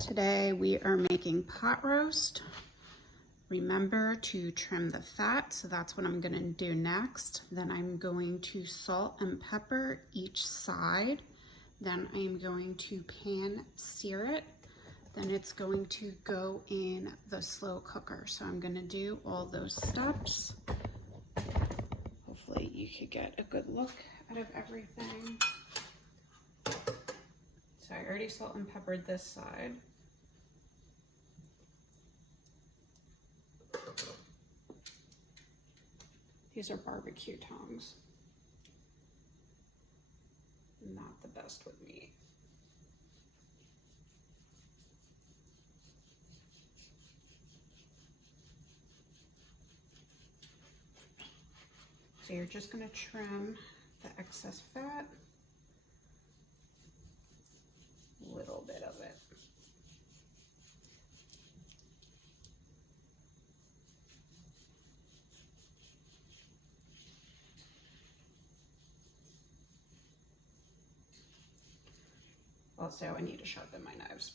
Today we are making pot roast. Remember to trim the fat, so that's what I'm gonna do next. Then I'm going to salt and pepper each side. Then I'm going to pan sear it. Then it's going to go in the slow cooker. So I'm gonna do all those steps. Hopefully you could get a good look out of everything. So I already salt and peppered this side. These are barbecue tongs. Not the best with meat. So you're just going to trim the excess fat, a little bit of it. Also, I need to sharpen my knives.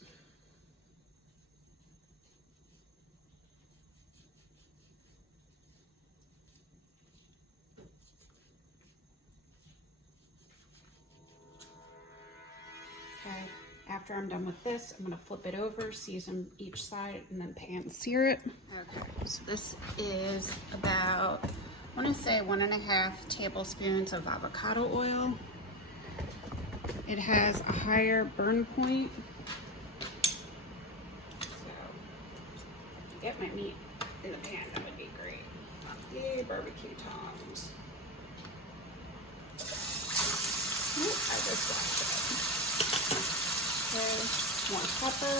Okay, after I'm done with this, I'm gonna flip it over, season each side, and then pan sear it. Okay, so this is about, I wanna say 1.5 tablespoons of avocado oil. It has a higher burn point. So, get my meat in the pan, that would be great. Yay, barbecue tongs. Oop, I just dropped it. Okay, more pepper.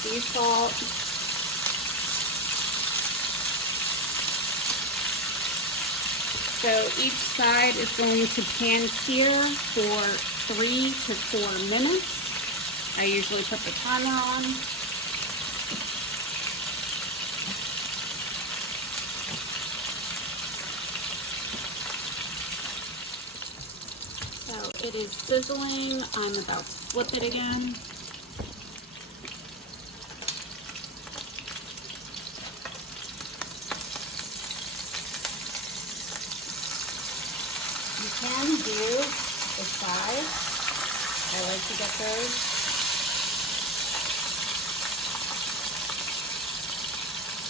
Sea salt. So each side is going to pan sear for 3 to 4 minutes. I usually put the timer on. So it is sizzling. I'm about to flip it again. You can do the sides. I like to get those.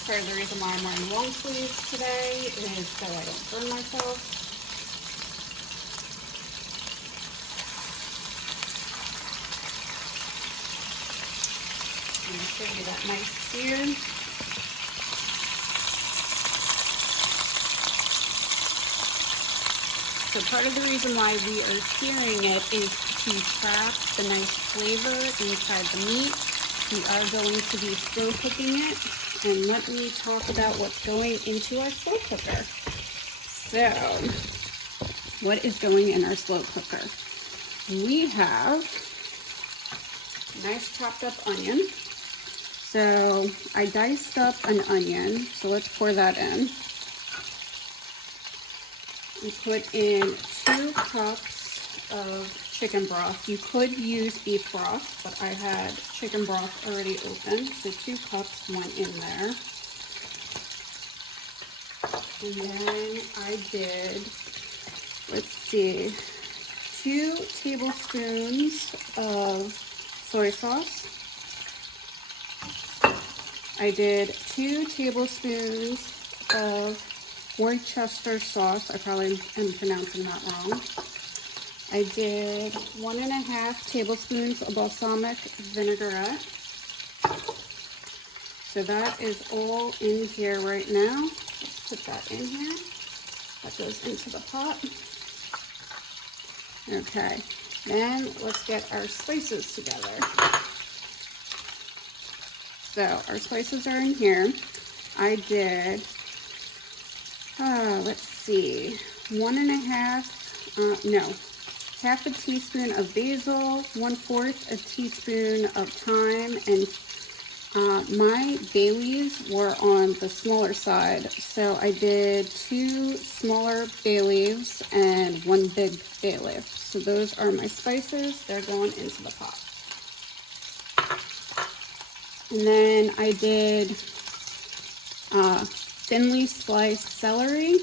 Part of the reason why I'm wearing long sleeves today is so I don't burn myself. I'm going to show you that nice sear. So part of the reason why we are searing it is to trap the nice flavor inside the meat. We are going to be slow cooking it. And let me talk about what's going into our slow cooker. So, what is going in our slow cooker? We have a nice chopped up onion. So, I diced up an onion. So let's pour that in. We put in 2 cups of chicken broth. You could use beef broth, but I had chicken broth already open, so 2 cups went in there. And then I did, let's see, 2 tablespoons of soy sauce. I did 2 tablespoons of Worcestershire sauce. I probably am pronouncing that wrong. I did 1.5 tablespoons of balsamic vinaigrette. So that is all in here right now. Let's put that in here. That goes into the pot. Okay, then let's get our spices together. So our spices are in here. I did let's see, half a teaspoon of basil, 1/4 a teaspoon of thyme, and My bay leaves were on the smaller side, so I did 2 smaller bay leaves and 1 big bay leaf. So those are my spices. They're going into the pot. And then I did thinly sliced celery.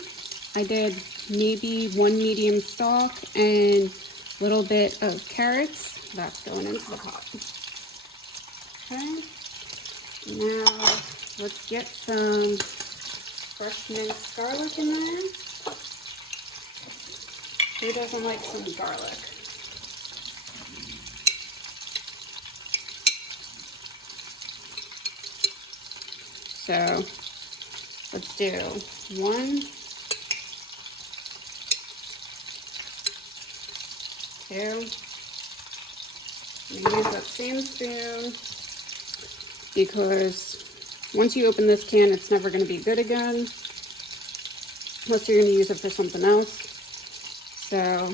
I did maybe 1 medium stalk and a little bit of carrots. That's going into the pot. Okay. Now, let's get some fresh minced garlic in there. Who doesn't like some garlic? So, let's do 1, 2. I'm gonna use that same spoon, because once you open this can, it's never going to be good again, unless you're going to use it for something else. So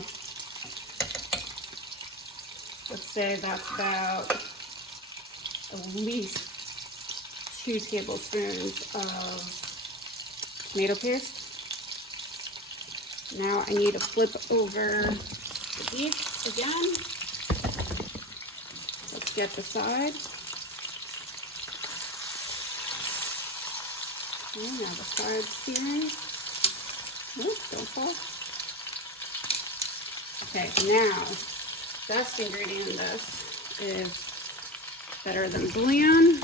let's say that's about at least 2 tablespoons of tomato paste. Now I need to flip over the beef again. Let's get the side. Okay, now the side searing. Oh, don't fall. Okay, now, best ingredient in this is better than bouillon.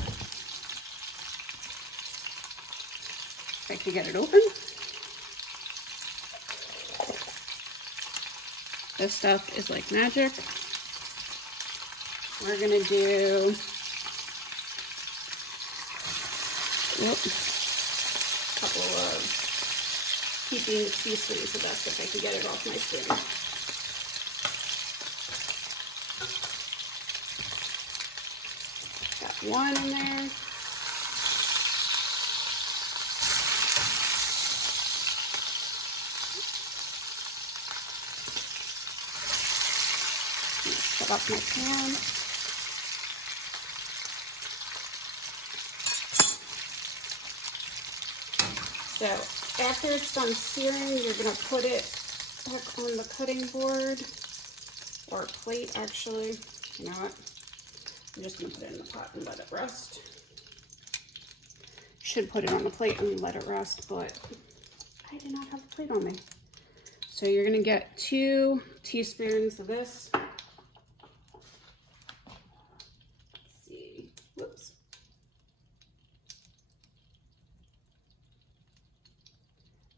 If I could get it open. This stuff is like magic. We're gonna do, couple of keeping teaspoons the best if I can get it off my spoon. Got 1 in there. Set up my pan. So after it's done searing, you're going to put it back on the cutting board, or plate actually. You know what? I'm just going to put it in the pot and let it rest. Should put it on the plate and let it rest, but I did not have a plate on me. So you're going to get 2 teaspoons of this. Let's see. Whoops.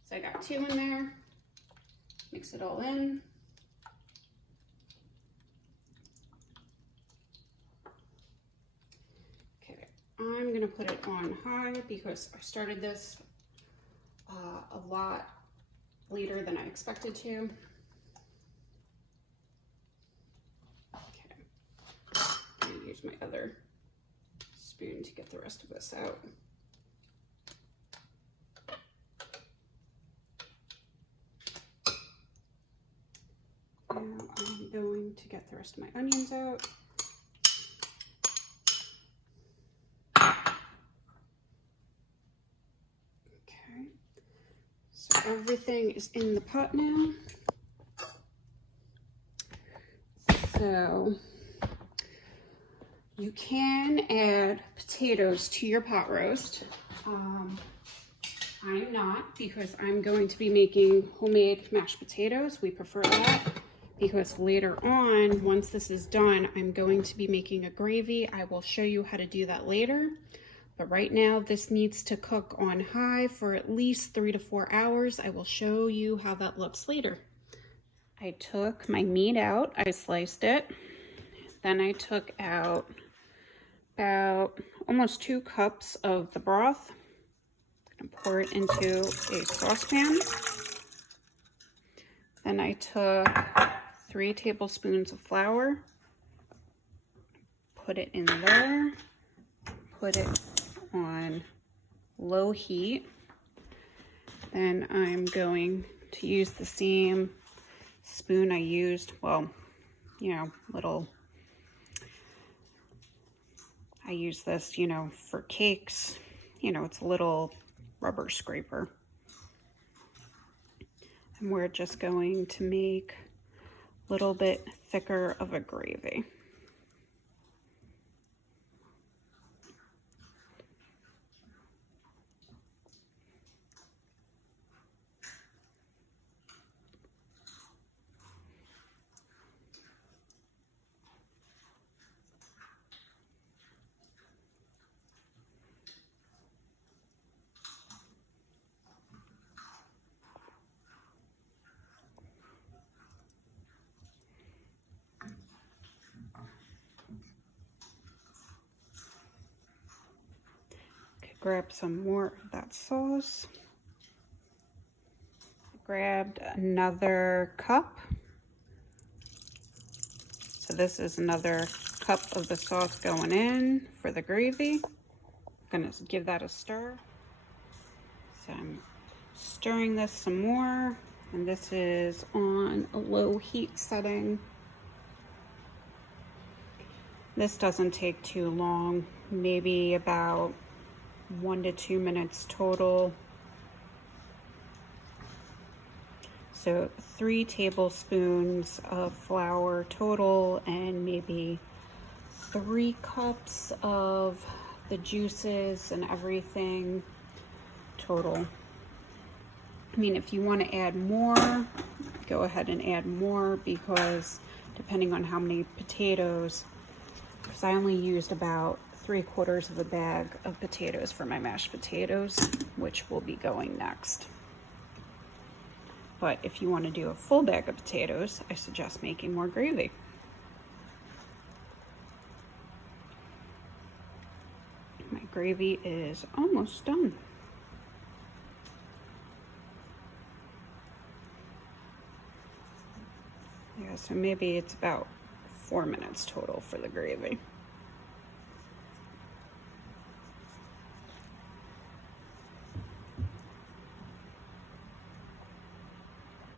So I got 2 in there. Mix it all in. Okay, I'm gonna put it on high because I started this a lot later than I expected to. Okay, I'm gonna use my other spoon to get the rest of this out. Now I'm going to get the rest of my onions out. Okay, so everything is in the pot now. So you can add potatoes to your pot roast. I'm not, because I'm going to be making homemade mashed potatoes. We prefer that because later on, once this is done, I'm going to be making a gravy. I will show you how to do that later. But right now, this needs to cook on high for at least 3 to 4 hours. I will show you how that looks later. I took my meat out, I sliced it. Then I took out about almost 2 cups of the broth. I'm gonna pour it into a saucepan. Then I took 3 tablespoons of flour, put it in there, put it on low heat. Then I'm going to use the same spoon I used, well, you know, little, I use this, you know, for cakes. You know, it's a little rubber scraper. And we're just going to make a little bit thicker of a gravy. Grab some more of that sauce. Grabbed another cup. So this is another cup of the sauce going in for the gravy. I'm gonna give that a stir. So I'm stirring this some more, and this is on a low heat setting. This doesn't take too long, maybe about 1 to 2 minutes total. So 3 tablespoons of flour total, and maybe 3 cups of the juices and everything total. I mean, if you want to add more, go ahead and add more, because depending on how many potatoes, because I only used about 3/4 of a bag of potatoes for my mashed potatoes, which will be going next. But if you want to do a full bag of potatoes, I suggest making more gravy. My gravy is almost done. Yeah, so maybe it's about 4 minutes total for the gravy.